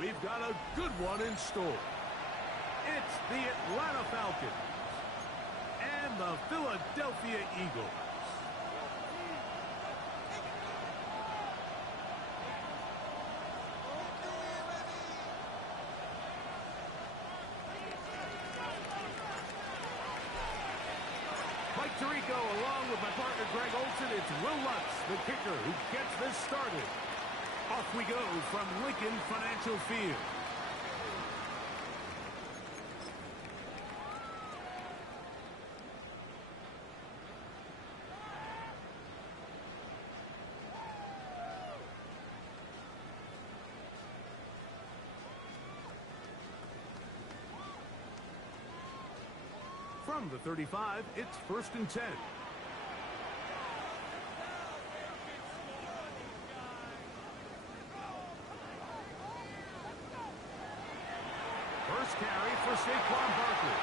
We've got a good one in store. It's the Atlanta Falcons and the Philadelphia Eagles. Mike Tirico, along with my partner Greg Olson, it's Will Lutz, the kicker, who gets this started. Off we go from Lincoln Financial Field. From the 35, it's 1st and 10. First carry for Saquon Barkley.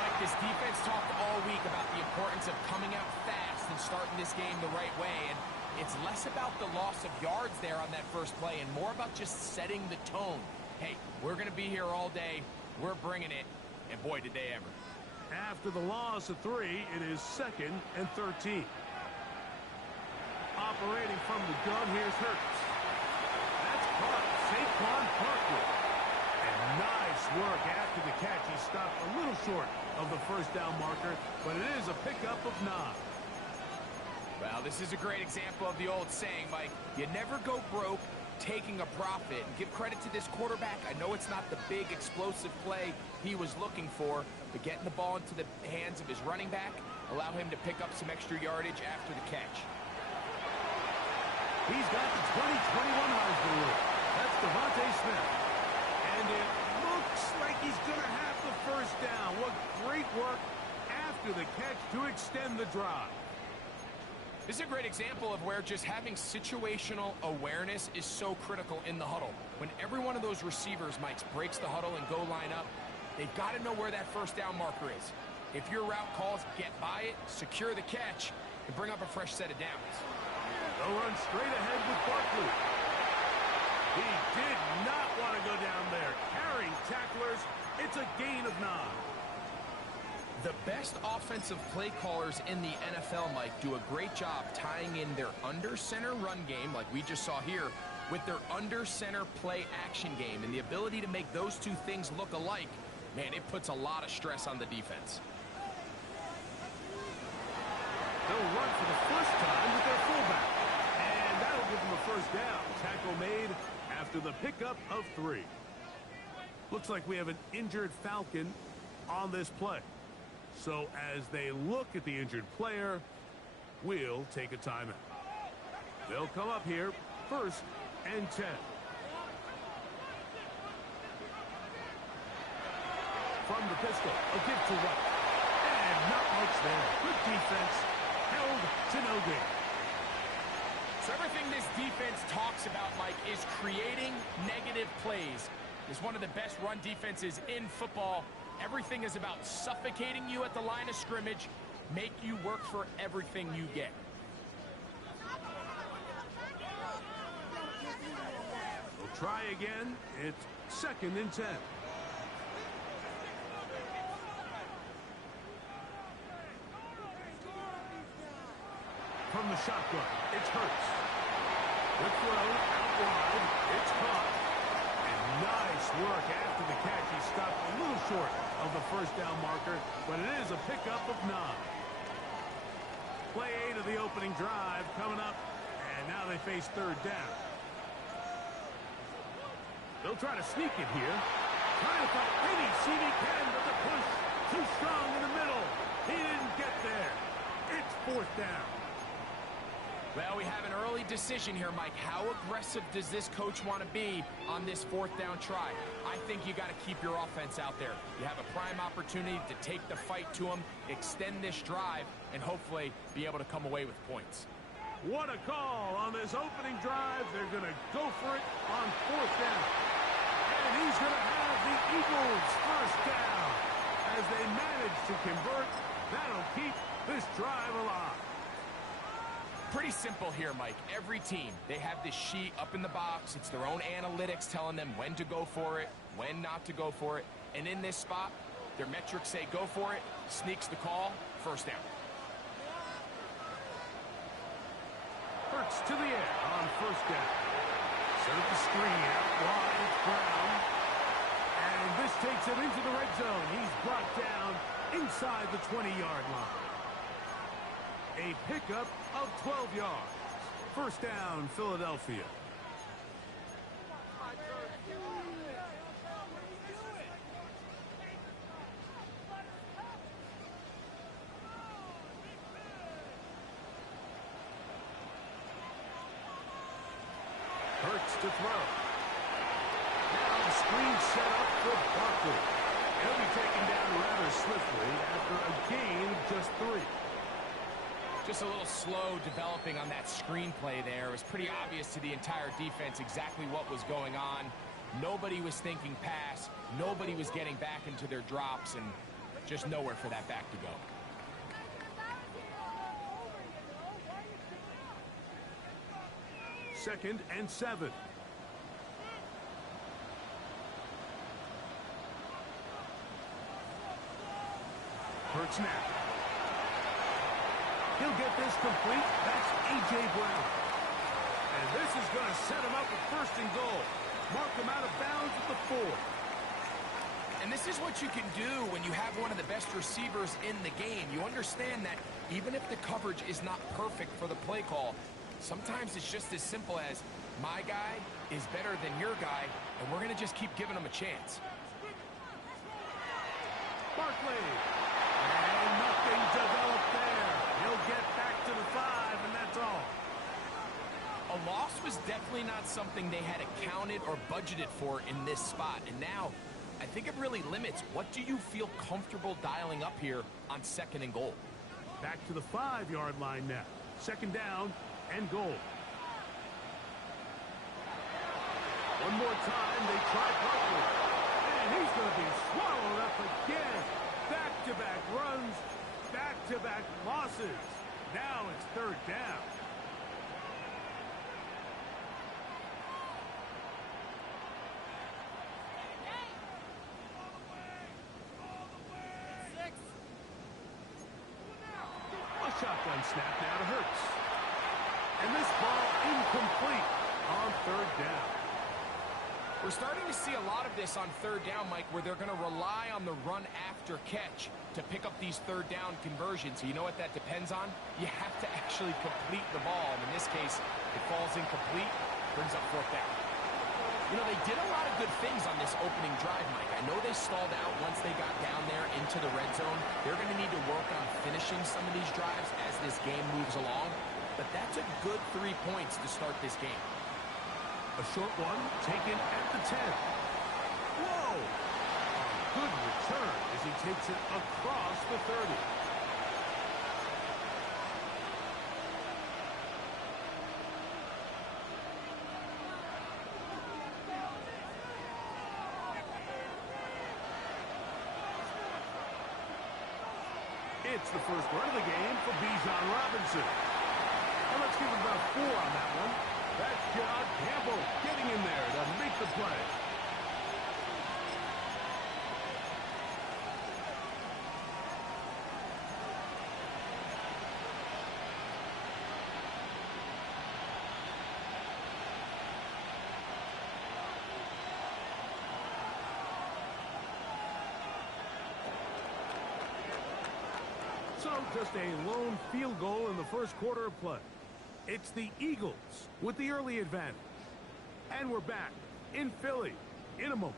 Like, this defense talked all week about the importance of coming out fast and starting this game the right way. And it's less about the loss of yards there on that first play and more about just setting the tone. Hey, we're going to be here all day. We're bringing it. And boy, did they ever. After the loss of 3, it is 2nd and 13. Operating from the gun, here's Hurts. That's caught. Saquon Barkley. And nice work after the catch. He stopped a little short of the first down marker, but it is a pickup of 9. Well, this is a great example of the old saying, Mike. You never go broke taking a profit. And give credit to this quarterback. I know it's not the big explosive play he was looking for, but getting the ball into the hands of his running back, allow him to pick up some extra yardage after the catch. He's got the 2021 Heisman winner. That's Devontae Smith. And it looks like he's going to have the first down. What great work after the catch to extend the drive. This is a great example of where just having situational awareness is so critical in the huddle. When every one of those receivers, Mike, breaks the huddle and go line up, they've got to know where that first down marker is. If your route calls, get by it, secure the catch, and bring up a fresh set of downs. They'll run straight ahead with Barkley. He did not want to go down there. Carrying tacklers, it's a gain of 9. The best offensive play callers in the NFL, Mike, do a great job tying in their under-center run game, like we just saw here, with their under-center play action game. And the ability to make those two things look alike, man, it puts a lot of stress on the defense. They'll run for the first time with their fullback. And that'll give them a first down. Tackle made after the pickup of 3. Looks like we have an injured Falcon on this play. So as they look at the injured player, we'll take a timeout. They'll come up here, 1st and 10. From the pistol, a give to right. And not much there. Good defense, held to no gain. So everything this defense talks about, Mike, is creating negative plays. It's one of the best run defenses in football. Everything is about suffocating you at the line of scrimmage, make you work for everything you get. We'll try again. It's 2nd and 10. From the shotgun, it's Hurts. The throw out wide. It's caught. And nice work after the catch. He stopped a little short of the first down marker, but it is a pickup of 9. Play 8 of the opening drive coming up, and now they face 3rd down. They'll try to sneak it here. Trying to fight any seam he can, but the push too strong in the middle. He didn't get there. It's 4th down. Well, we have an early decision here, Mike. How aggressive does this coach want to be on this 4th down try? I think you got to keep your offense out there. You have a prime opportunity to take the fight to them, extend this drive, and hopefully be able to come away with points. What a call on this opening drive. They're going to go for it on 4th down. And he's going to have the Eagles' first down. As they manage to convert, that'll keep this drive alive. Pretty simple here, Mike. Every team, they have this sheet up in the box. It's their own analytics telling them when to go for it, when not to go for it. And in this spot, their metrics say go for it, sneaks the call, first down. Hurts to the air on first down. Set up the screen out wide. It's Brown. And this takes him into the red zone. He's brought down inside the 20-yard line. A pickup of 12 yards. First down, Philadelphia. Hurts to throw. Now the screen set up for Barkley. He'll be taken down rather swiftly after a gain of just 3. Just a little slow developing on that screenplay there. It was pretty obvious to the entire defense exactly what was going on. Nobody was thinking pass. Nobody was getting back into their drops, and just nowhere for that back to go. Second and 7. Hurts snap. He'll get this complete. That's A.J. Brown. And this is going to set him up with first and goal. Mark him out of bounds at the 4. And this is what you can do when you have one of the best receivers in the game. You understand that even if the coverage is not perfect for the play call, sometimes it's just as simple as my guy is better than your guy, and we're going to just keep giving him a chance. Barkley. And nothing developed there. He'll get back to the 5, and that's all. A loss was definitely not something they had accounted or budgeted for in this spot. And now, I think it really limits what do you feel comfortable dialing up here on second and goal. Back to the 5-yard line now. Second down and goal. One more time, they try Barkley. And he's going to be swallowed up again. Back-to-back runs, back-to-back losses. Now it's third down. A shotgun snap now to Hurts. And this ball incomplete on third down. We're starting to see a lot of this on third down, Mike, where they're going to rely on the run after catch to pick up these third down conversions. So you know what that depends on? You have to actually complete the ball. And in this case, it falls incomplete, brings up fourth down. You know, they did a lot of good things on this opening drive, Mike. I know they stalled out once they got down there into the red zone. They're going to need to work on finishing some of these drives as this game moves along. But that's a good 3 points to start this game. A short one taken at the 10. Whoa! A good return as he takes it across the 30. It's the first run of the game for Bijan Robinson. And let's give him about 4 on that one. That's John Campbell getting in there to make the play. So just a lone field goal in the first quarter of play. It's the Eagles with the early advantage. And we're back in Philly in a moment.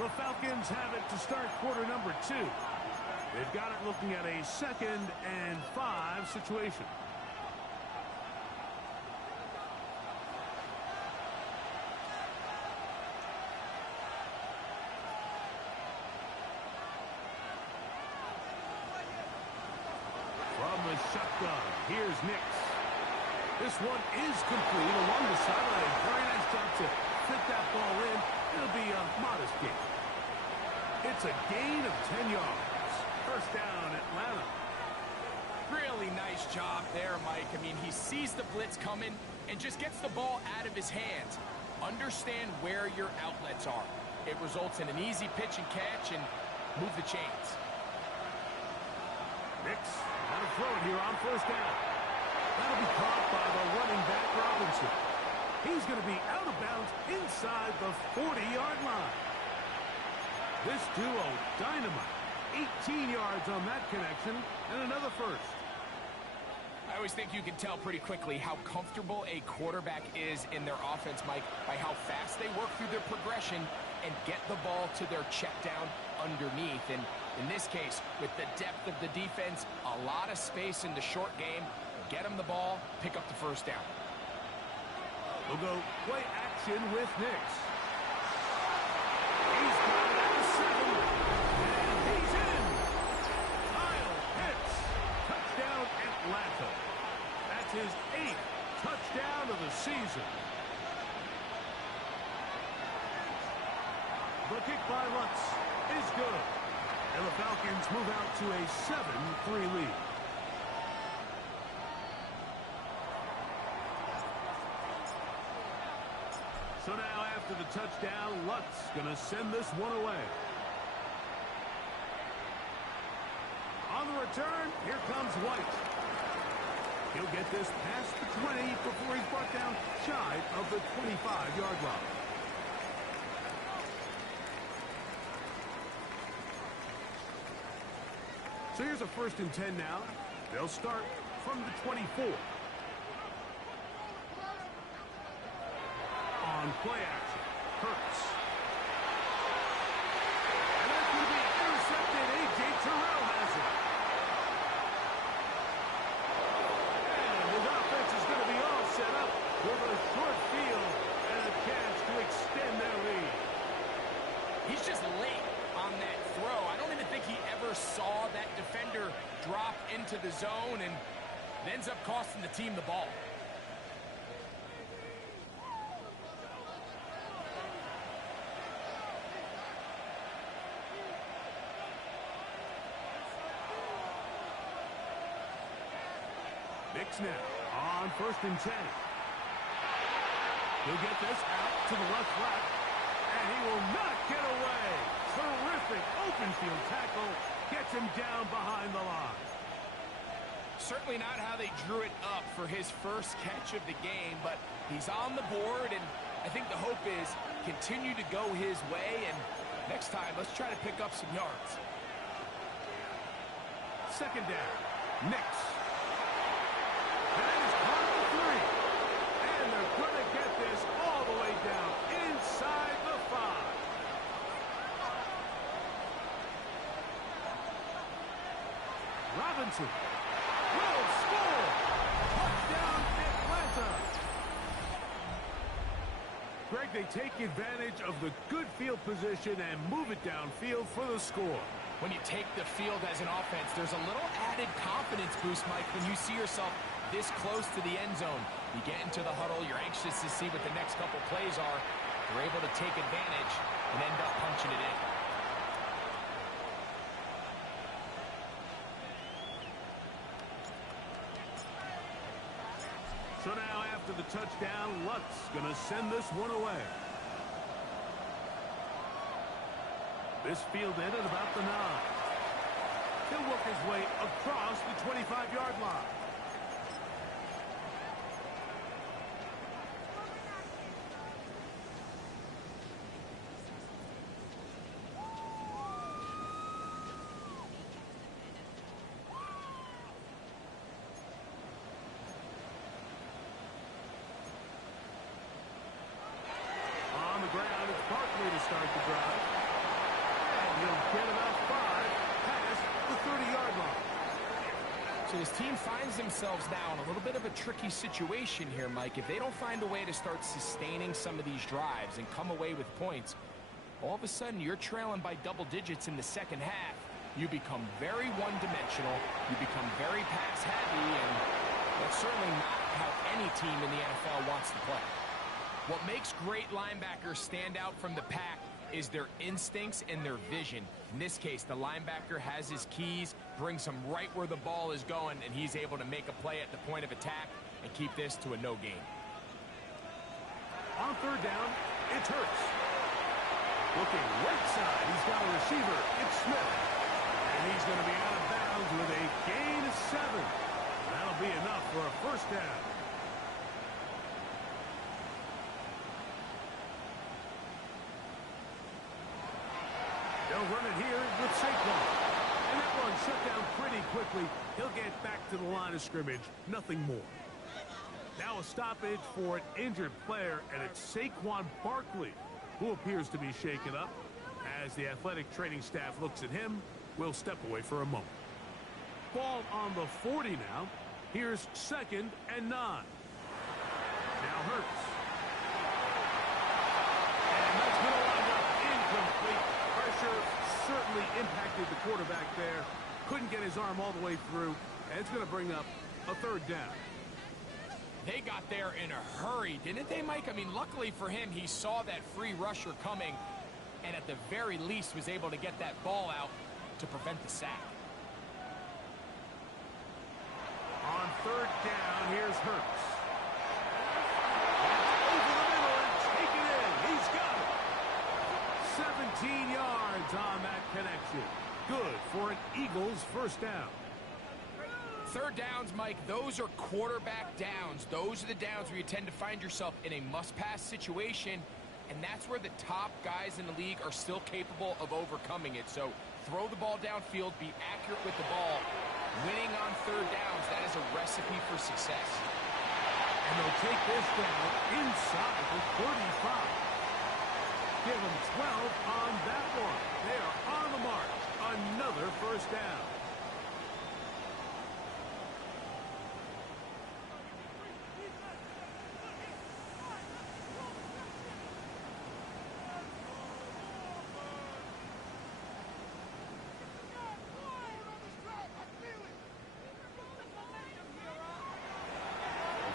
The Falcons have it to start quarter number 2. They've got it looking at a 2nd and 5 situation. From the shotgun, here's Nix. This one is complete along the sideline. Very nice job to fit that ball in. It'll be a modest gain. It's a gain of 10 yards. First down, Atlanta. Really nice job there, Mike. I mean, he sees the blitz coming and just gets the ball out of his hands. Understand where your outlets are. It results in an easy pitch and catch and move the chains. Nix, how to throw it here on first down. That'll be caught by the running back, Robinson. He's going to be out of bounds inside the 40-yard line. This duo, dynamite. 18 yards on that connection, and another first. I always think you can tell pretty quickly how comfortable a quarterback is in their offense, Mike, by how fast they work through their progression and get the ball to their check down underneath. And in this case, with the depth of the defense, a lot of space in the short game, get them the ball, pick up the first down. We'll go play action with Nix. He's got it at the 7, and he's in. Kyle Pitts, touchdown Atlanta. That's his 8th touchdown of the season. The kick by Lutz is good. And the Falcons move out to a 7-3 lead. So now after the touchdown, Lutz going to send this one away. On the return, here comes White. He'll get this past the 20 before he's brought down shy of the 25-yard line. So here's a 1st and 10 now. They'll start from the 24. On play action, Hurts. And that's going to be intercepted. A.J. Terrell has it. And his offense is going to be all set up with a short field and a chance to extend their lead. He's just late on that throw. I don't even think he ever saw that defender drop into the zone, and it ends up costing the team the ball. Nix now on 1st and 10. He'll get this out to the left flat, and he will not get away. Terrific open field tackle gets him down behind the line. Certainly not how they drew it up for his first catch of the game, but he's on the board, and I think the hope is continue to go his way, and next time, let's try to pick up some yards. 2nd down, Nix. That is caught at the 3. And they're going to get this all the way down inside the 5. Robinson will score. Touchdown Atlanta. Greg, they take advantage of the good field position and move it downfield for the score. When you take the field as an offense, there's a little added confidence boost, Mike, when you see yourself this close to the end zone. You get into the huddle, you're anxious to see what the next couple plays are. You're able to take advantage and end up punching it in. So now after the touchdown, Lutz going to send this one away. This field end at about the 9. He'll work his way across the 25-yard line. On the ground, it's Barkley to start the drive. And he'll get about 5 past the 30-yard line. So this team finds themselves now in a little bit of a tricky situation here, Mike. If they don't find a way to start sustaining some of these drives and come away with points, all of a sudden you're trailing by double digits in the second half. You become very one-dimensional. You become very pass-heavy, and that's certainly not how any team in the NFL wants to play. What makes great linebackers stand out from the pack is their instincts and their vision. In this case, the linebacker has his keys, brings him right where the ball is going, and he's able to make a play at the point of attack and keep this to a no gain. On third down, it's Hurts. Looking right side, he's got a receiver. It's Smith. And he's going to be out of bounds with a gain of 7. That'll be enough for a first down. They'll run it here with Saquon. And that one shut down pretty quickly. He'll get back to the line of scrimmage. Nothing more. Now a stoppage for an injured player, and it's Saquon Barkley, who appears to be shaken up. As the athletic training staff looks at him, we'll step away for a moment. Ball on the 40 now. Here's 2nd and 9. Now Hurts. And that's going to wind up incomplete. Pressure certainly impacted the quarterback there. Couldn't get his arm all the way through. And it's going to bring up a 3rd down. They got there in a hurry, didn't they, Mike? I mean, luckily for him, he saw that free rusher coming and at the very least was able to get that ball out to prevent the sack. On 3rd down, here's Hurts. Over the middle and taken in. He's got it. 17 yards on that connection. Good for an Eagles first down. 3rd downs, Mike, those are quarterback downs. Those are the downs where you tend to find yourself in a must-pass situation, and that's where the top guys in the league are still capable of overcoming it. So throw the ball downfield, be accurate with the ball. Winning on 3rd downs, that is a recipe for success. And they'll take this down inside the 35. Give them 12 on that one. They are on the march. Another first down.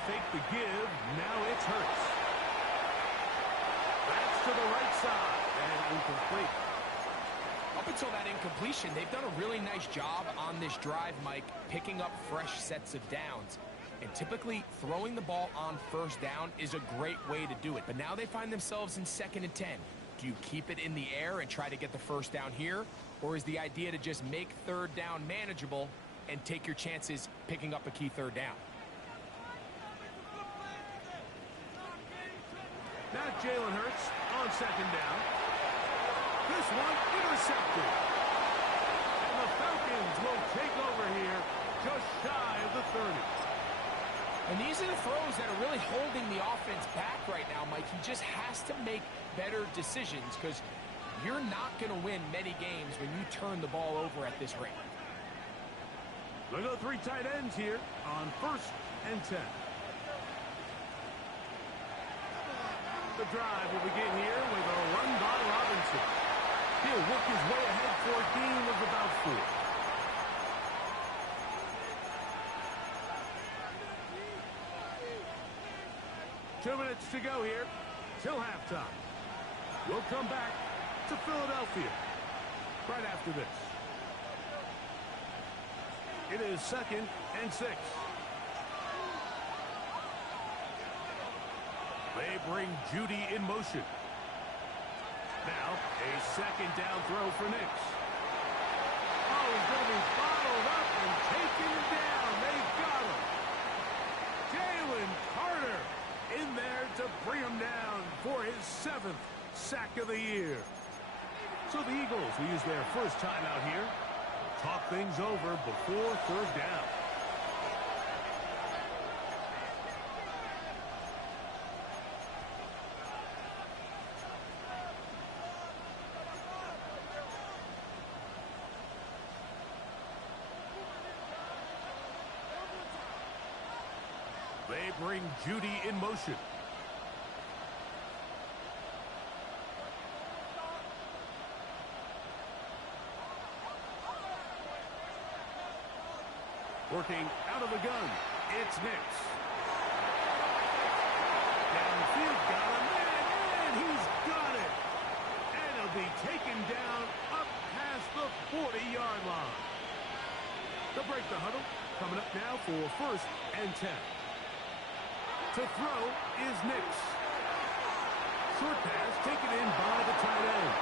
Fake the give. Now it's Hurts. That's to the right side and incomplete. Up until that incompletion, they've done a really nice job on this drive, Mike, picking up fresh sets of downs. And typically, throwing the ball on 1st down is a great way to do it. But now they find themselves in 2nd and 10. Do you keep it in the air and try to get the 1st down here? Or is the idea to just make 3rd down manageable and take your chances picking up a key 3rd down? Now Jalen Hurts on 2nd down. This one intercepted. And the Falcons will take over here just shy of the 30. And these are the throws that are really holding the offense back right now, Mike. He just has to make better decisions because you're not going to win many games when you turn the ball over at this rate. Look at the 3 tight ends here on 1st and 10. The drive will begin here with a run by Robinson. He'll work his way ahead for a gain of about 4. 2 minutes to go here till halftime. We'll come back to Philadelphia right after this. It is 2nd and 6. They bring Judy in motion. Now, a 2nd down throw for Nix. Oh, he's going to be bottled up and taken down. They got him. Jalen Carter in there to bring him down for his 7th sack of the year. So the Eagles will use their first time out here. Talk things over before 3rd down. They bring Judy in motion. Working out of the gun, it's Nix. Downfield, got him, and he's got it. And he'll be taken down up past the 40-yard line. a 1st and 10. To throw is Nix. Short pass taken in by the tight end.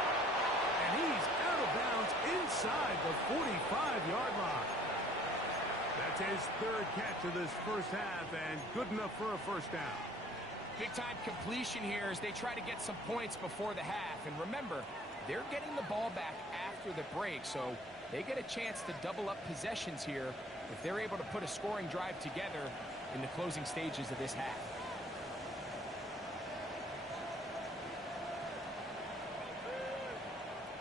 And he's out of bounds inside the 45-yard line. That's his 3rd catch of this first half and good enough for a 1st down. Big-time completion here as they try to get some points before the half. And remember, they're getting the ball back after the break, so they get a chance to double up possessions here if they're able to put a scoring drive together in the closing stages of this half.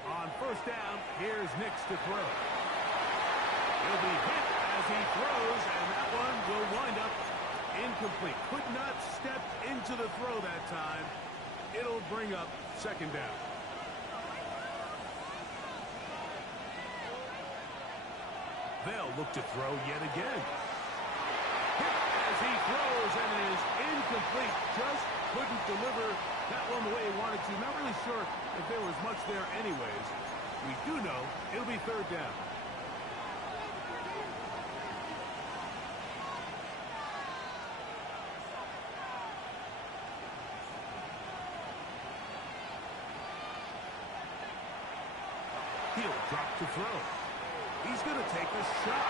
On 1st down, here's Nix to throw. He'll be hit as he throws, and that one will wind up incomplete. Could not step into the throw that time. It'll bring up 2nd down. They'll look to throw yet again. Hit as he throws, and it is incomplete. Just couldn't deliver that one the way he wanted to. Not really sure if there was much there anyways. We do know it'll be 3rd down. He'll drop to throw. He's going to take a shot.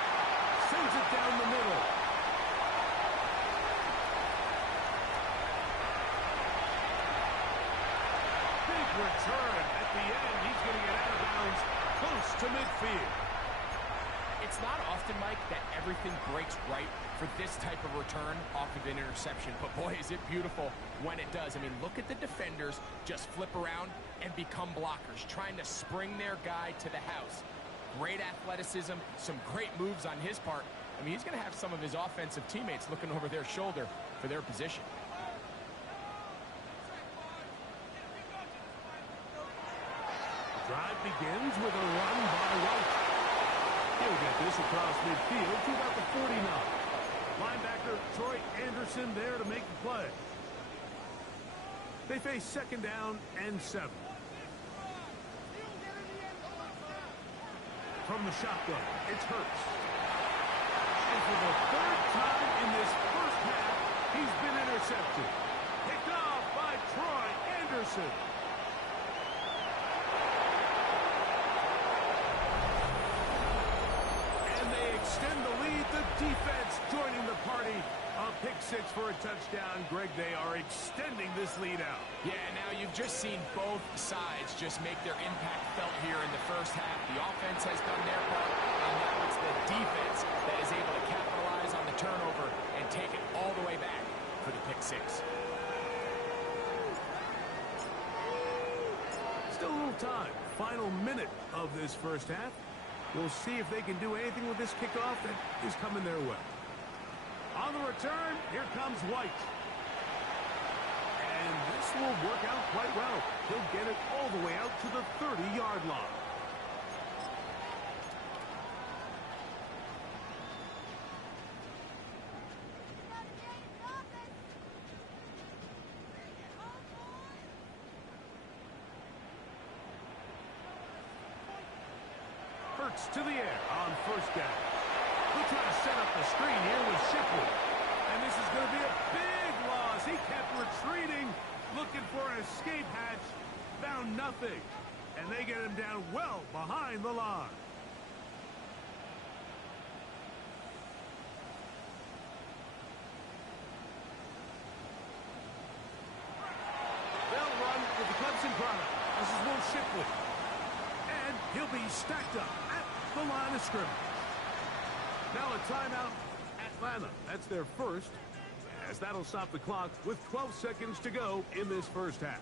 Sends it down the middle. Big return at the end. He's going to get out of bounds close to midfield. It's not often, Mike, that everything breaks right for this type of return off of an interception. But boy, is it beautiful when it does. I mean, look at the defenders just flip around and become blockers, trying to spring their guy to the house. Great athleticism, some great moves on his part. I mean, he's going to have some of his offensive teammates looking over their shoulder for their position. Drive begins with a run by White. He'll get this across midfield to about the 49. Linebacker Troy Anderson there to make the play. They face 2nd down and 7. From the shotgun, it's Hurts. And for the 3rd time in this first half, he's been intercepted. Picked off by Troy Anderson. And they extend the lead. The defense joining the party. A pick 6 for a touchdown. Greg, they are extending this lead out. Yeah, now you've just seen both sides just make their impact felt here in the first half. The offense has done their part, and now it's the defense that is able to capitalize on the turnover and take it all the way back for the pick 6. Still a little time. Final minute of this first half. We'll see if they can do anything with this kickoff that is coming their way. On the return, here comes White. And this will work out quite well. He'll get it all the way out to the 30-yard line. Hurts to the air on 1st down. He'll try to set up the screen here with Shipley. And this is going to be a big loss. He kept retreating, looking for an escape hatch. Found nothing. And they get him down well behind the line. They'll run with the Clemson product. This is Will Shipley. And he'll be stacked up at the line of scrimmage. Now a timeout, Atlanta. That's their 1st, as that'll stop the clock with 12 seconds to go in this first half.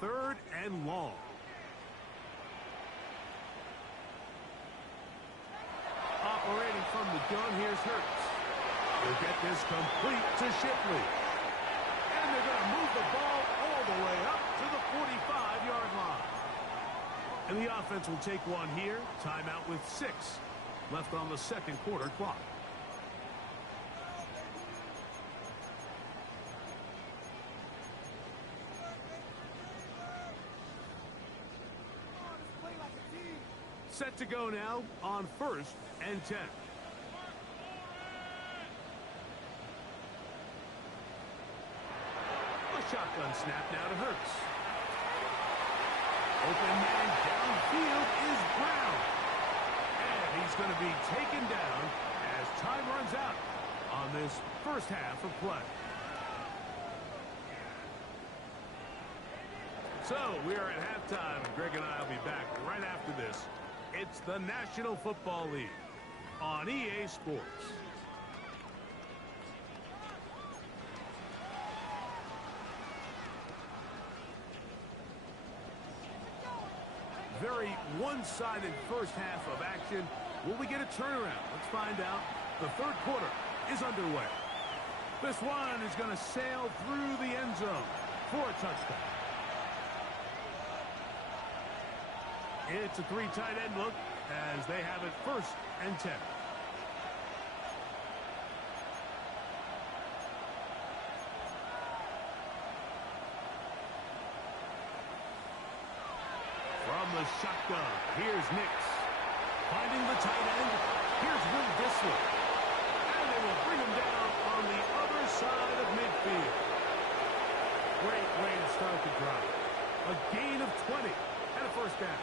3rd and long. Operating from the gun, here's Hurts. He'll get this complete to Shipley. And they're going to move the ball all the way up to the 45-yard line. And the offense will take one here. Timeout with 6 left on the 2nd quarter clock. Set to go now on 1st and 10. A shotgun snap now to Hurts. Open man downfield is Brown. And he's going to be taken down as time runs out on this first half of play. So we are at halftime. Greg and I will be back right after this. It's the National Football League on EA Sports. Very one-sided first half of action. Will we get a turnaround? Let's find out. The third quarter is underway. This one is going to sail through the end zone for a touchdown. It's a 3 tight end look as they have it 1st and 10. From the shotgun, here's Nix. Finding the tight end, here's Will Dissler. And they will bring him down on the other side of midfield. Great way to start the drive. A gain of 20 and a first down.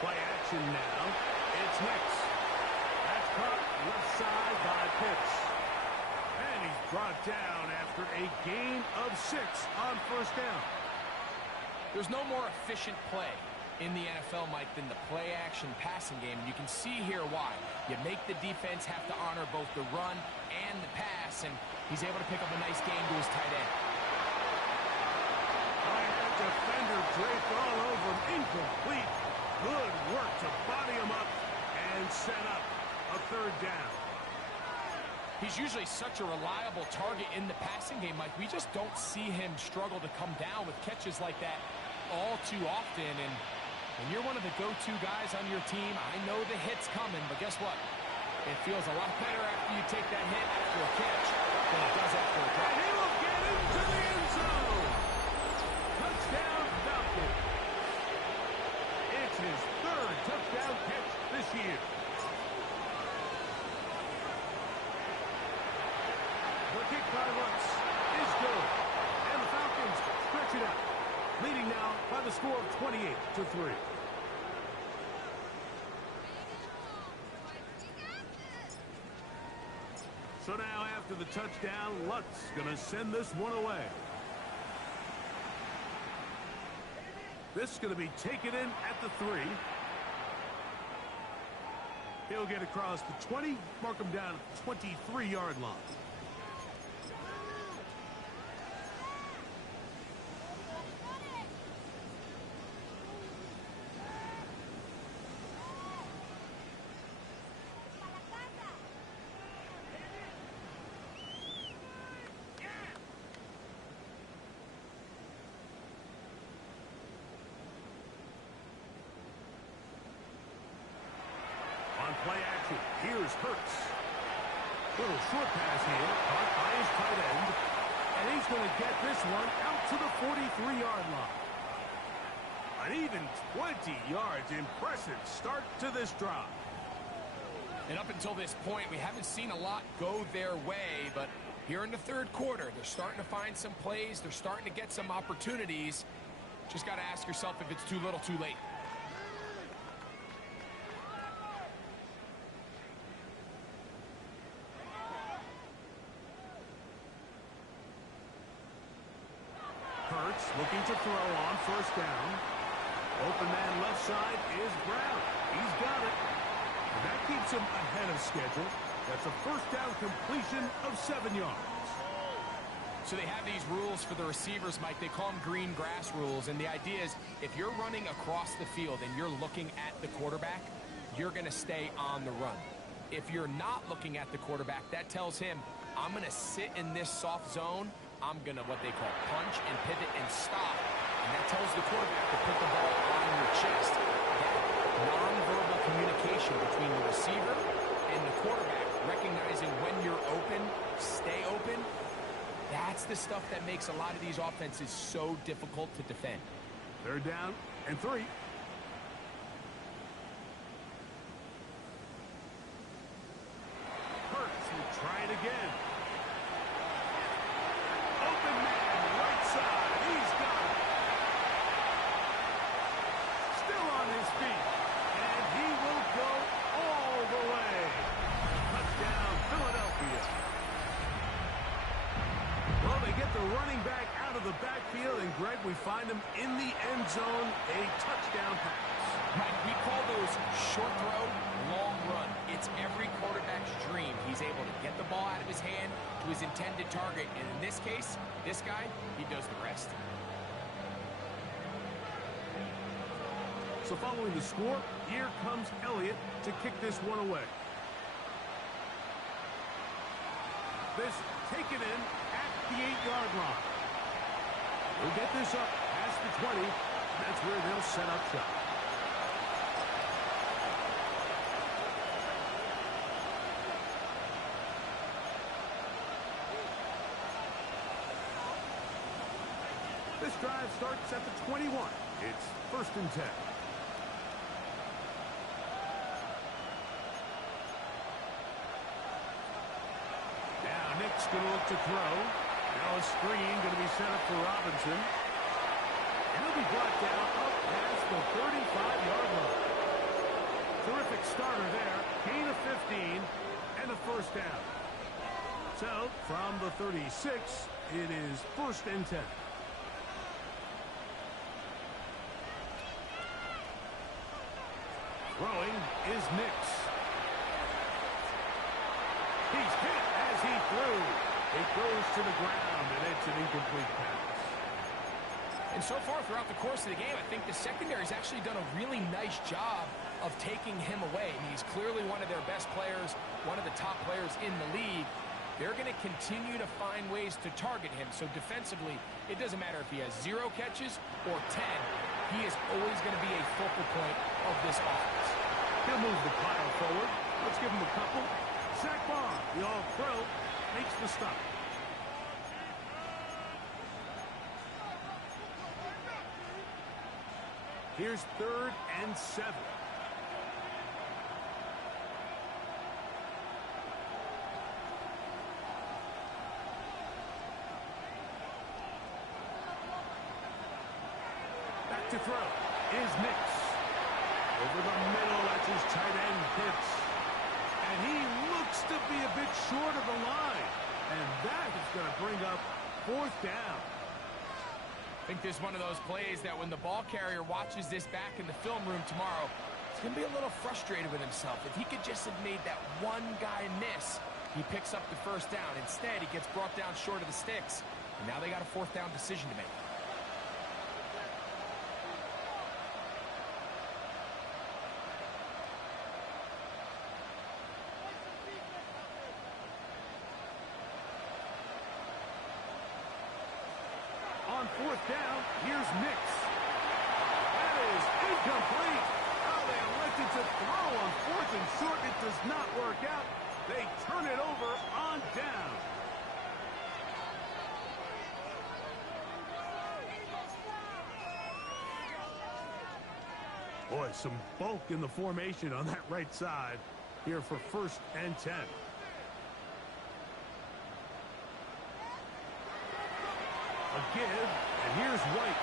Play action now. It's Nix. That's caught left side by Pitts. And he's brought down after a gain of 6 on first down. There's no more efficient play in the NFL, Mike, than the play-action passing game. You can see here why. You make the defense have to honor both the run and the pass, and he's able to pick up a nice gain to his tight end. That defender draped all over him. Incomplete. Good work to body him up and set up a third down. He's usually such a reliable target in the passing game, Mike. We just don't see him struggle to come down with catches like that all too often. And when you're one of the go-to guys on your team, I know the hit's coming, but guess what? It feels a lot better after you take that hit after a catch than it does after a drop. And he will get into the end zone. Touchdown, Falcons. It's his 3rd touchdown catch this year. The kick by Lutz is good. And the Falcons stretch it out, leading now by the score of 28-3. So now after the touchdown, Lutz going to send this one away. This is going to be taken in at the 3. He'll get across the 20, mark him down at the 23-yard line. Play action. Here's Hurts. Little short pass here, caught by his tight end. And he's going to get this one out to the 43-yard line. An even 20 yards. Impressive start to this drive. And up until this point, we haven't seen a lot go their way, but here in the third quarter, they're starting to find some plays. They're starting to get some opportunities. Just got to ask yourself if it's too little, too late. Hurts looking to throw on first down. Open man left side is Brown. He's got it. And that keeps him ahead of schedule. That's a first down completion of 7 yards. So they have these rules for the receivers, Mike. They call them green grass rules. And the idea is if you're running across the field and you're looking at the quarterback, you're going to stay on the run. If you're not looking at the quarterback, that tells him, I'm going to sit in this soft zone. I'm going to what they call punch and pivot and stop. And that tells the quarterback to put the ball on your chest. That nonverbal communication between the receiver and the quarterback, recognizing when you're open, stay open, That's the stuff that makes a lot of these offenses so difficult to defend. Third down and 3. Hurts will try it again. Open man, right side. He's got it. Still on his feet. And he will go all the way. Touchdown, Philadelphia. Well, they get the running back out of the backfield, and Greg, we find him in the end zone, a touchdown pass. Right, we call those short throw, long run. It's every quarterback's dream. He's able to get the ball out of his hand to his intended target, and in this case, this guy, he does the rest. So following the score, here comes Elliott to kick this one away. This taken in at the 8-yard line. We'll get this up past the 20. That's where they'll set up shop. This drive starts at the 21. It's 1st and 10. Now Nick's going to look to throw. Now a screen going to be set up for Robinson. And he'll be brought down up past the 35-yard line. Terrific starter there. Gain of 15 and a 1st down. So from the 36, it is 1st and 10. Throwing is Nix. He's hit as he threw. It goes to the ground, and it's an incomplete pass. And so far throughout the course of the game, I think the secondary's actually done a really nice job of taking him away. I mean, he's clearly one of their best players, one of the top players in the league. They're going to continue to find ways to target him. So defensively, it doesn't matter if he has 0 catches or 10. He is always going to be a focal point of this offense. He'll move the pile forward. Let's give him a couple. Zach Barr, the all-pro, makes the stop. Here's 3rd and 7. Back to throw is Nix. Over the middle, that's his tight end, Pitts. And he looks to be a bit short of the line. And that is going to bring up 4th down. I think this is one of those plays that when the ball carrier watches this back in the film room tomorrow, he's going to be a little frustrated with himself. If he could just have made that one guy miss, he picks up the 1st down. Instead, he gets brought down short of the sticks. And now they got a 4th down decision to make. On 4th down, here's Nix. That is incomplete. Oh, they elected to throw on 4th and short. It does not work out. They turn it over on down. Boy, some bulk in the formation on that right side here for 1st and 10. A give, and here's White.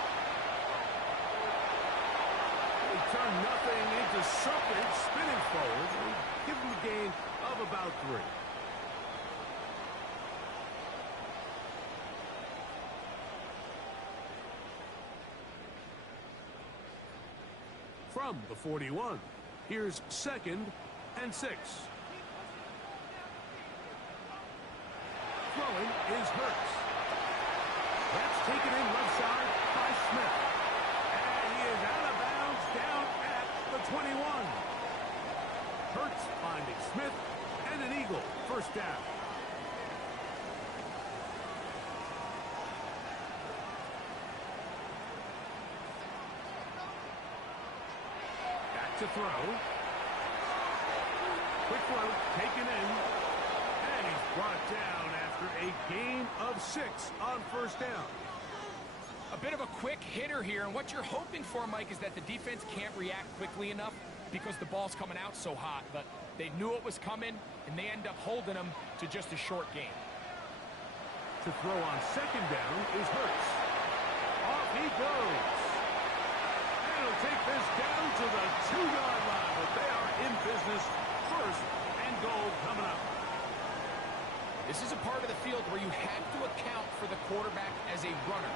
They turn nothing into something, spinning forward. They give him a gain of about 3. From the 41, here's 2nd and 6. Throwing is Hurts. That's taken in left side by Smith. And he is out of bounds down at the 21. Hurts finding Smith and an eagle. 1st down. Back to throw. Quick throw taken in. And he's brought down after a gain of 6 on first down. A bit of a quick hitter here, and what you're hoping for, Mike, is that the defense can't react quickly enough because the ball's coming out so hot. But they knew it was coming, and they end up holding them to just a short gain. To throw on second down is Hurts. Off he goes. And he'll take this down to the 2-yard line, but they are in business. First and goal coming up. This is a part of the field where you have to account for the quarterback as a runner.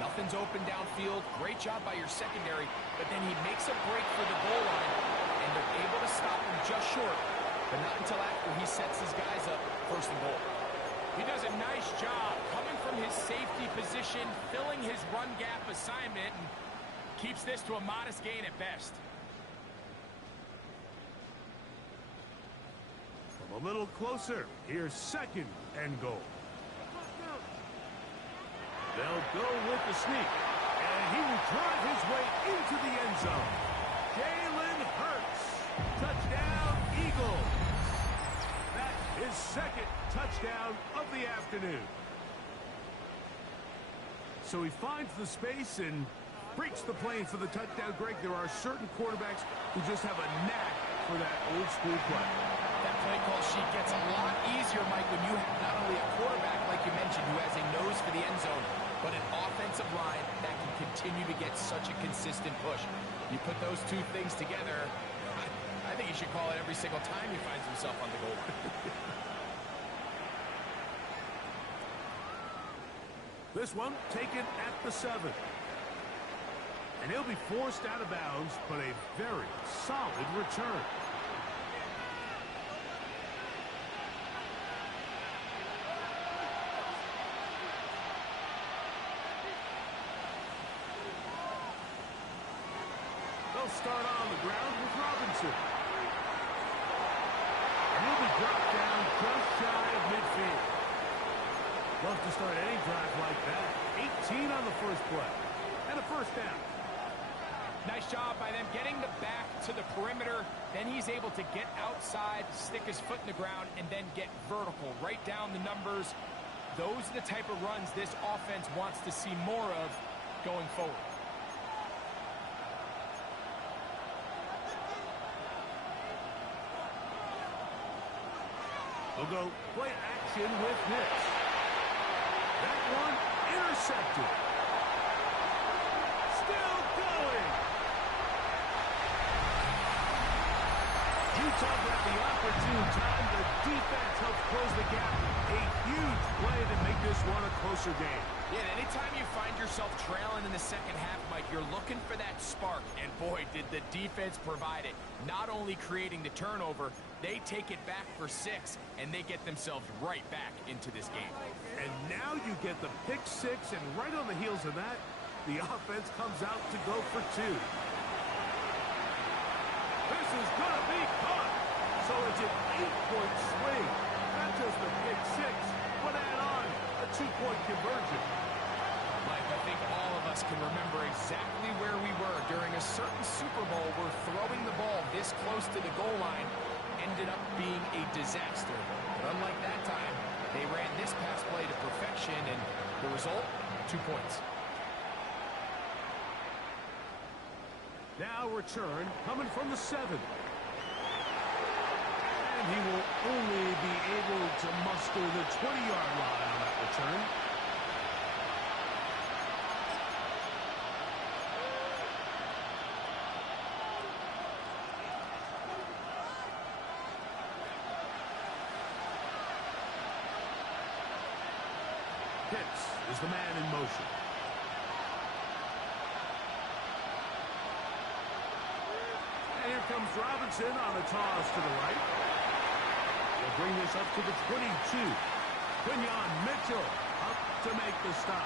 Nothing's open downfield. Great job by your secondary, but then he makes a break for the goal line, and they're able to stop him just short, but not until after he sets his guys up first and goal. He does a nice job coming from his safety position, filling his run gap assignment, and keeps this to a modest gain at best. From a little closer, here's second and goal. They'll go with the sneak, and he will drive his way into the end zone. Jalen Hurts, touchdown Eagles. That is second touchdown of the afternoon. So he finds the space and breaks the plane for the touchdown. Greg, there are certain quarterbacks who just have a knack for that old school play. That play call sheet gets a lot easier, Mike, when you have not only a quarterback, like you mentioned, who has a nose for the end zone, but an offensive line that can continue to get such a consistent push. You put those two things together, I think he should call it every single time he finds himself on the goal line. This one taken at the 7. And he'll be forced out of bounds, but a very solid return. They'll start on the ground with Robinson. And he'll be dropped down just shy of midfield. Love to start any drive like that. 18 on the first play. And a first down. Nice job by them getting the back to the perimeter. Then he's able to get outside, stick his foot in the ground, and then get vertical. Right down the numbers. Those are the type of runs this offense wants to see more of going forward. We'll go play action with Hicks. That one intercepted. Still going. You talk about the opportune time. The defense helps close the gap. A huge play to make this one a closer game. Yeah, anytime you find yourself trailing in the second half, Mike, you're looking for that spark. And boy, did the defense provide it. Not only creating the turnover, they take it back for 6, and they get themselves right back into this game. And now you get the pick 6, and right on the heels of that, the offense comes out to go for 2. This is going to be caught. So it's an 8-point swing. Not just a pick 6, but add on a 2-point conversion. Mike, I think all of us can remember exactly where we were during a certain Super Bowl where throwing the ball this close to the goal line ended up being a disaster. But unlike that time, they ran this pass play to perfection, and the result, 2 points. Now return coming from the 7. And he will only be able to muster the 20-yard line on that return. Hicks is the man in motion. And here comes Robinson on a toss to the right. They'll bring this up to the 22. Quinyon Mitchell up to make the stop.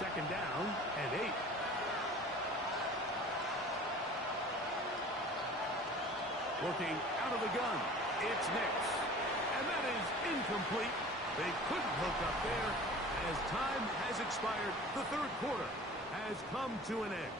Second down and 8. Working out of the gun. It's Nix. And that is incomplete. They couldn't hook up there. As time has expired, the third quarter has come to an end.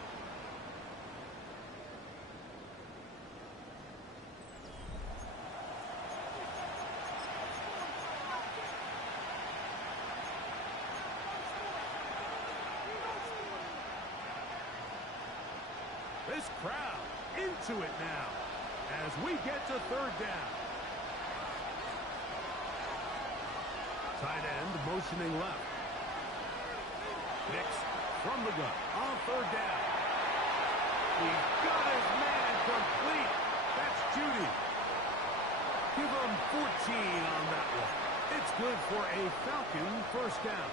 This crowd into it now as we get to third down. Tight end motioning left. Nix from the gun on third down. He got his man complete. That's Judy. Give him 14 on that one. It's good for a Falcon first down.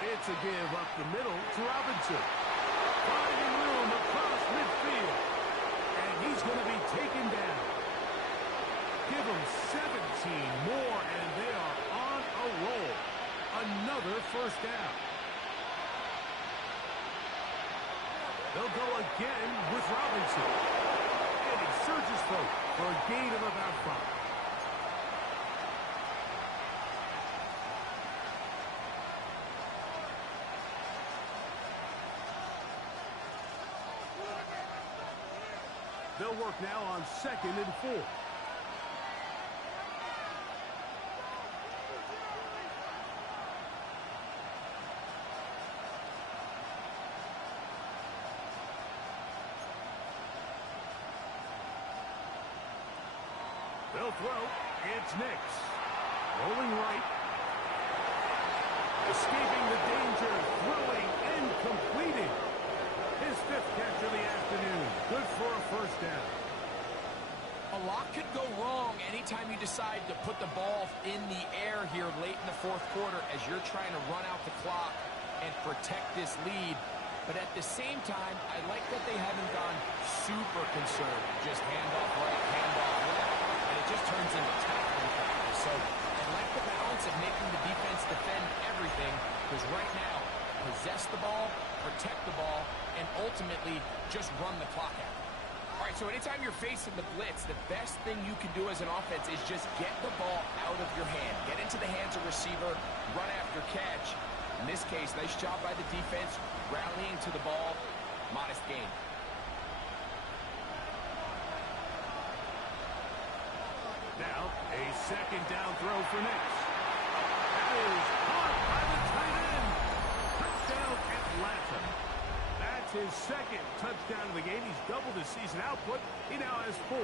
It's a give up the middle to Robinson. Finding room across midfield. And he's going to be taken down. Give them 17 more, and they are on a roll. Another first down. They'll go again with Robinson. And he surges forward for a gain of about 5. They'll work now on 2nd and 4. They'll throw. It's Nix. Rolling right. Escaping the danger. Throwing and completing. His 5th catch of the afternoon. Good for a first down. A lot could go wrong anytime you decide to put the ball in the air here late in the 4th quarter as you're trying to run out the clock and protect this lead. But at the same time, I like that they haven't gone super concerned. Just handoff right, handoff left. And it just turns into tackling practice. So I like the balance of making the defense defend everything, because right now, possess the ball, protect the ball, and ultimately just run the clock out. All right, so anytime you're facing the blitz, the best thing you can do as an offense is just get the ball out of your hand. Get into the hands of receiver, run after catch. In this case, nice job by the defense, rallying to the ball, modest gain. Now, a 2nd down throw for Nix. That is caught by the tight end. Touchdown, Atlanta. That's his 2nd touchdown of the game. He's doubled his season output. He now has 4.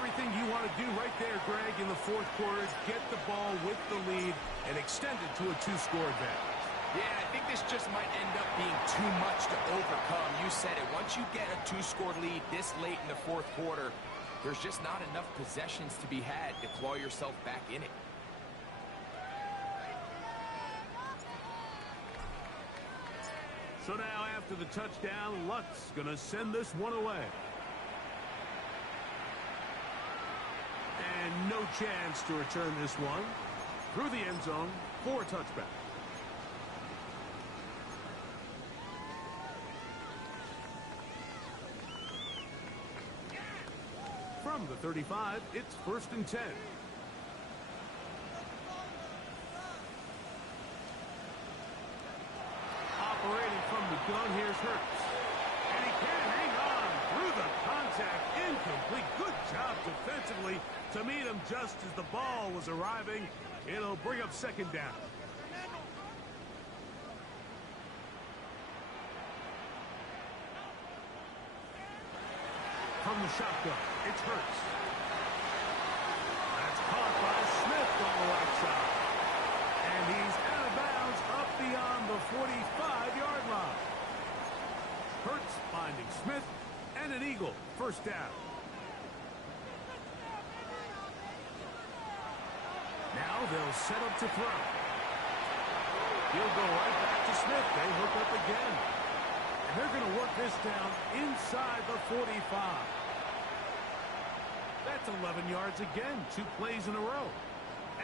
Everything you want to do right there, Greg, in the 4th quarter is get the ball with the lead and extend it to a 2-score advantage. Yeah, I think this just might end up being too much to overcome. You said it. Once you get a 2-score lead this late in the 4th quarter, there's just not enough possessions to be had to claw yourself back in it. So now after the touchdown, Luck's going to send this one away. And no chance to return this one. Through the end zone for a touchback. From the 35, it's 1st and 10. Operating from the gun, here's Hurts. And he can't hang on through the contact. Incomplete. Good job defensively to meet him just as the ball was arriving. It'll bring up 2nd down. From the shotgun, it's Hurts. That's caught by Smith on the right side. And he's out of bounds up beyond the 45-yard line. Hurts finding Smith, and an eagle. First down. Now they'll set up to throw. He'll go right back to Smith. They hook up again. And they're going to work this down inside the 45. That's 11 yards again. 2 plays in a row.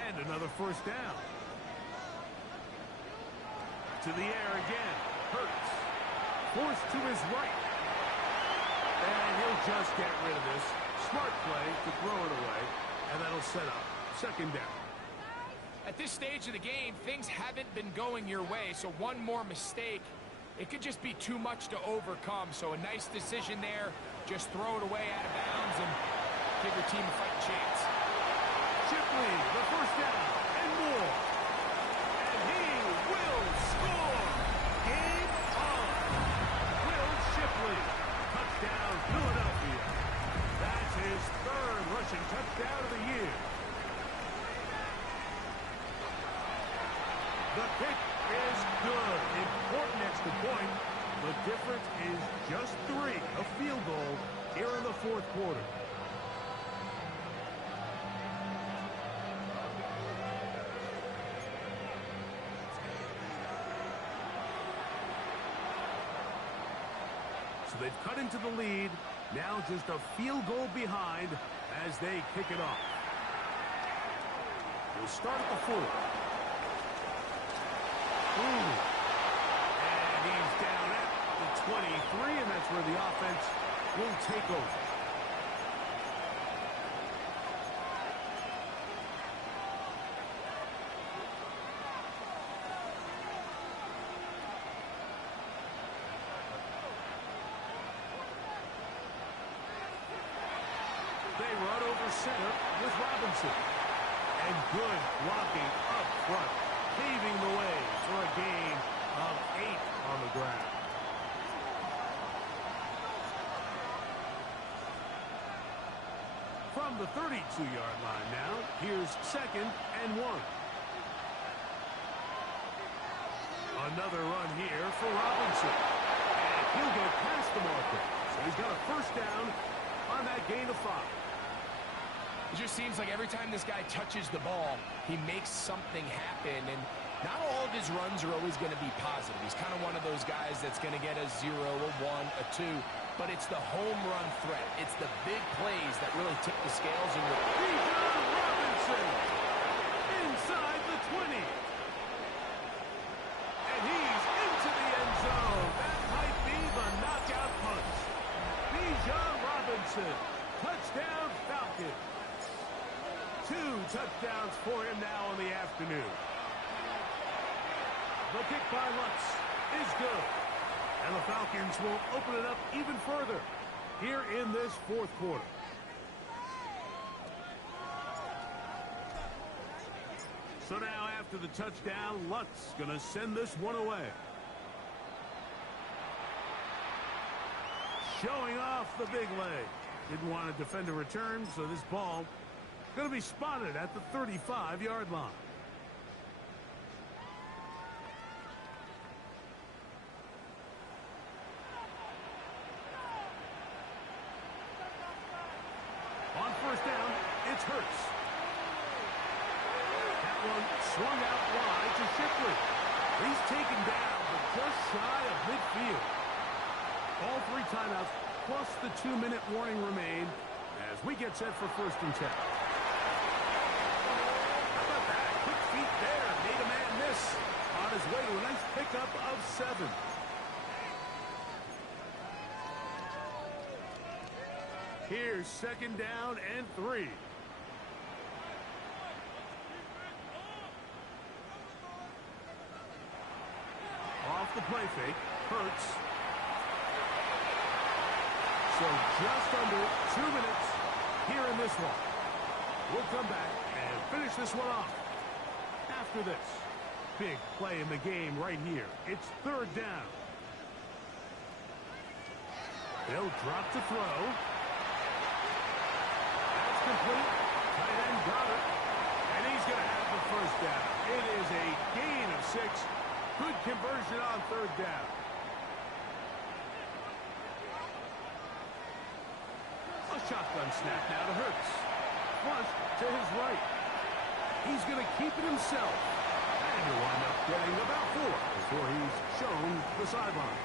And another first down. To the air again. Hurts. Forced to his right. And he'll just get rid of this. Smart play to throw it away. And that'll set up 2nd down. At this stage of the game, things haven't been going your way, so one more mistake, it could just be too much to overcome. So a nice decision there. Just throw it away out of bounds and give your team a fighting chance. Shipley, the first down, and more. And he will score. Game on. Will Shipley. Touchdown, Philadelphia. That's his third rushing touchdown of the year. The kick is good. Important extra point. The difference is just 3, a field goal here in the fourth quarter. So they've cut into the lead. Now just a field goal behind as they kick it off. We'll start at the 4. And he's down at the 23, and that's where the offense will take over. They run over center with Robinson. And good blocking up front, paving the way for a gain of 8 on the ground. From the 32-yard line now, here's 2nd and 1. Another run here for Robinson. And he'll get past the marker. So he's got a first down on that gain of 5. It just seems like every time this guy touches the ball, he makes something happen, and not all of his runs are always going to be positive. He's kind of one of those guys that's going to get a 0, a 1, a 2, but it's the home run threat. It's the big plays that really tip the scales. And Bijan Robinson inside the 20. And he's into the end zone. That might be the knockout punch. Bijan Robinson, touchdown Falcons. 2 touchdowns for him now in the afternoon. The kick by Lutz is good. And the Falcons will open it up even further here in this fourth quarter. So now after the touchdown, Lutz going to send this one away. Showing off the big leg. Didn't want to defend a return, so this ball going to be spotted at the 35-yard line. On first down, it's Hurts. That one swung out wide to Shipley. He's taken down, but just shy of midfield. All 3 timeouts plus the 2-minute warning remain as we get set for 1st and 10. There, made a man miss on his way to a nice pickup of 7. Here's 2nd down and 3. Off the play fake, Hurts. So just under 2 minutes here in this one. We'll come back and finish this one off. After this, big play in the game right here. It's 3rd down. They'll drop to throw. That's complete. Tight end got it. And he's going to have the first down. It is a gain of 6. Good conversion on 3rd down. A shotgun snap now to Hurts. Flush to his right. He's going to keep it himself. And he'll wind up getting about 4 before he's shown the sideline.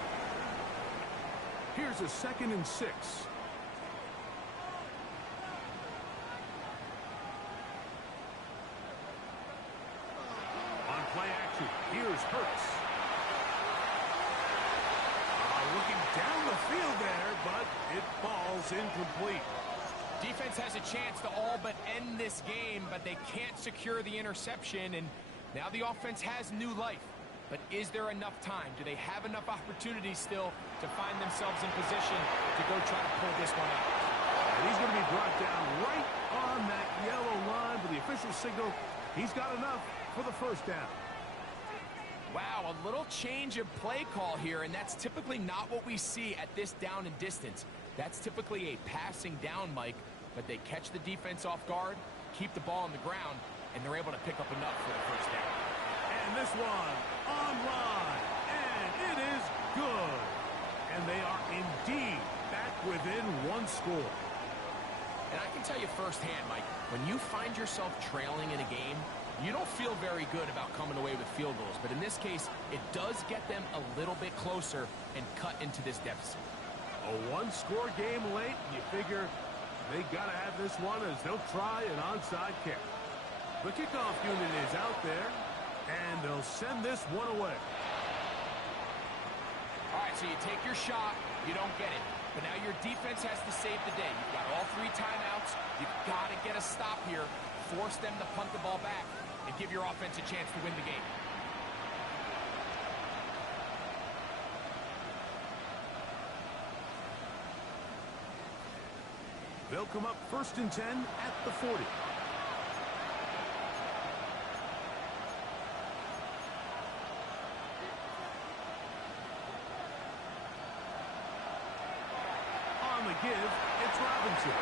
Here's a 2nd and 6. On play action, here's Hurts. Looking down the field there, but it falls incomplete. Defense has a chance to all but end this game, but they can't secure the interception, and now the offense has new life. But is there enough time? Do they have enough opportunities still to find themselves in position to go try to pull this one out? And he's going to be brought down right on that yellow line, but the official signal he's got enough for the first down. Wow, a little change of play call here, and that's typically not what we see at this down and distance. That's typically a passing down, Mike, but they catch the defense off guard, keep the ball on the ground, and they're able to pick up enough for the first down. And this one online, and it is good. And they are indeed back within one score. And I can tell you firsthand, Mike, when you find yourself trailing in a game, you don't feel very good about coming away with field goals. But in this case, it does get them a little bit closer and cut into this deficit. A one-score game late, you figure they got to have this one as they'll try an onside kick. The kickoff unit is out there, and they'll send this one away. All right, so you take your shot, you don't get it. But now your defense has to save the day. You've got all 3 timeouts. You've got to get a stop here, force them to punt the ball back, and give your offense a chance to win the game. They'll come up 1st and 10 at the 40. On the give, it's Robinson.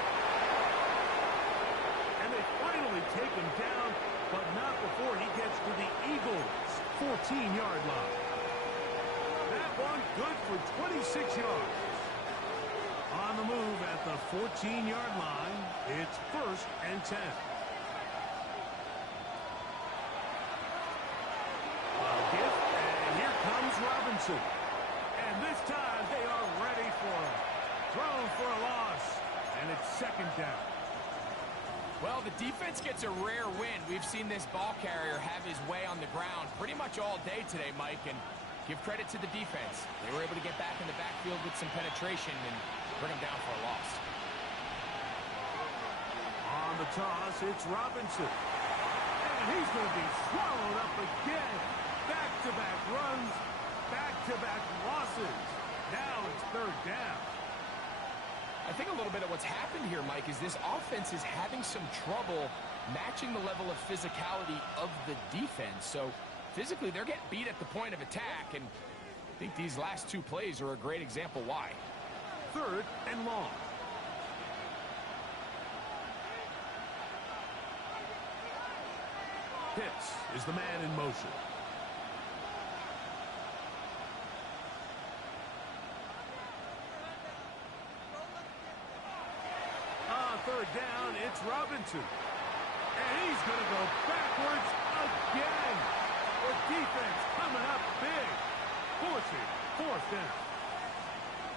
And they finally take him down, but not before he gets to the Eagles' 14-yard line. That one good for 26 yards. On the move at the 14-yard line, it's 1st and 10. A gift, and here comes Robinson. And this time they are ready for him. Thrown for a loss, and it's 2nd down. Well, the defense gets a rare win. We've seen this ball carrier have his way on the ground pretty much all day today, Mike, and give credit to the defense. They were able to get back in the backfield with some penetration and bring him down for a loss. On the toss, it's Robinson. And he's going to be swallowed up again. Back-to-back runs, back-to-back losses. Now it's 3rd down. I think a little bit of what's happened here, Mike, is this offense is having some trouble matching the level of physicality of the defense. So physically, they're getting beat at the point of attack, and I think these last 2 plays are a great example why. 3rd and long. Pitts is the man in motion. On 3rd down, it's Robinson. And he's going to go backwards again. The defense coming up big, forcing 4th down.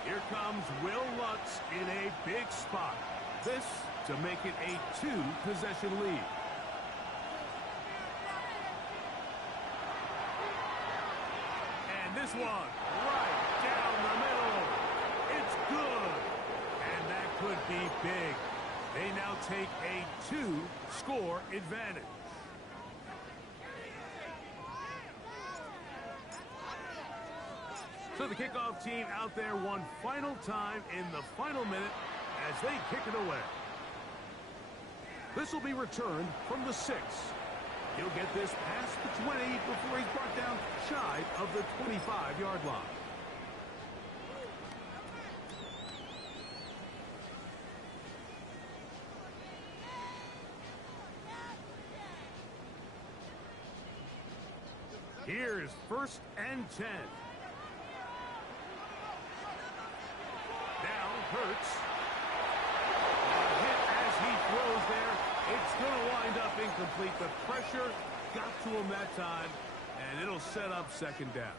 Here comes Will Lutz in a big spot. This to make it a 2-possession lead. And this one right down the middle. It's good. And that could be big. They now take a 2-score advantage. So the kickoff team out there one final time in the final minute as they kick it away. This will be returned from the 6. He'll get this past the 20 before he's brought down shy of the 25-yard line. Here's 1st and 10. Now Hurts. Hit as he throws there. It's going to wind up incomplete. The pressure got to him that time, and it'll set up 2nd down.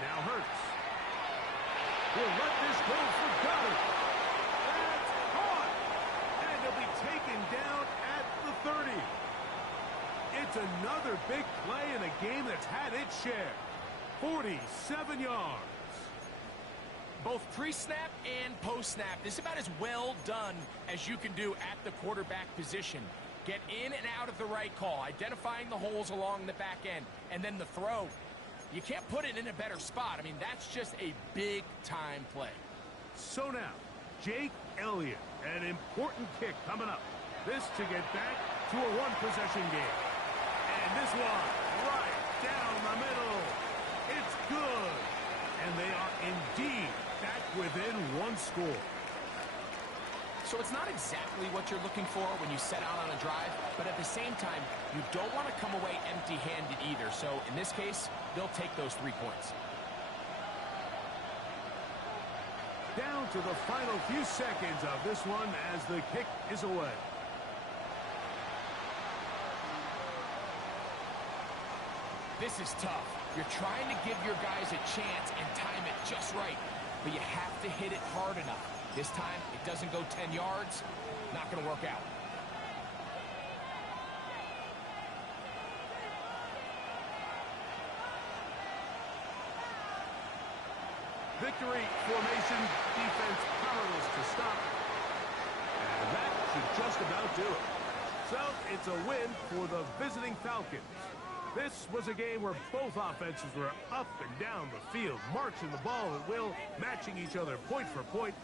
Now Hurts. He'll let this go for Goddard. That's caught. And he'll be taken down at the 30. It's another big play in a game that's had its share. 47 yards. Both pre-snap and post-snap, this is about as well done as you can do at the quarterback position. Get in and out of the right call, identifying the holes along the back end, and then the throw. You can't put it in a better spot. I mean, that's just a big-time play. So now, Jake Elliott, an important kick coming up. This to get back to a one-possession game. And this one, right down the middle. It's good. And they are indeed back within one score. So it's not exactly what you're looking for when you set out on a drive, but at the same time, you don't want to come away empty-handed either. So in this case, they'll take those 3 points. Down to the final few seconds of this one as the kick is away. This is tough. You're trying to give your guys a chance and time it just right, but you have to hit it hard enough. This time, it doesn't go 10 yards. Not going to work out. Victory formation, defense powerless to stop. And that should just about do it. So it's a win for the visiting Falcons. This was a game where both offenses were up and down the field, marching the ball at will, matching each other point for point,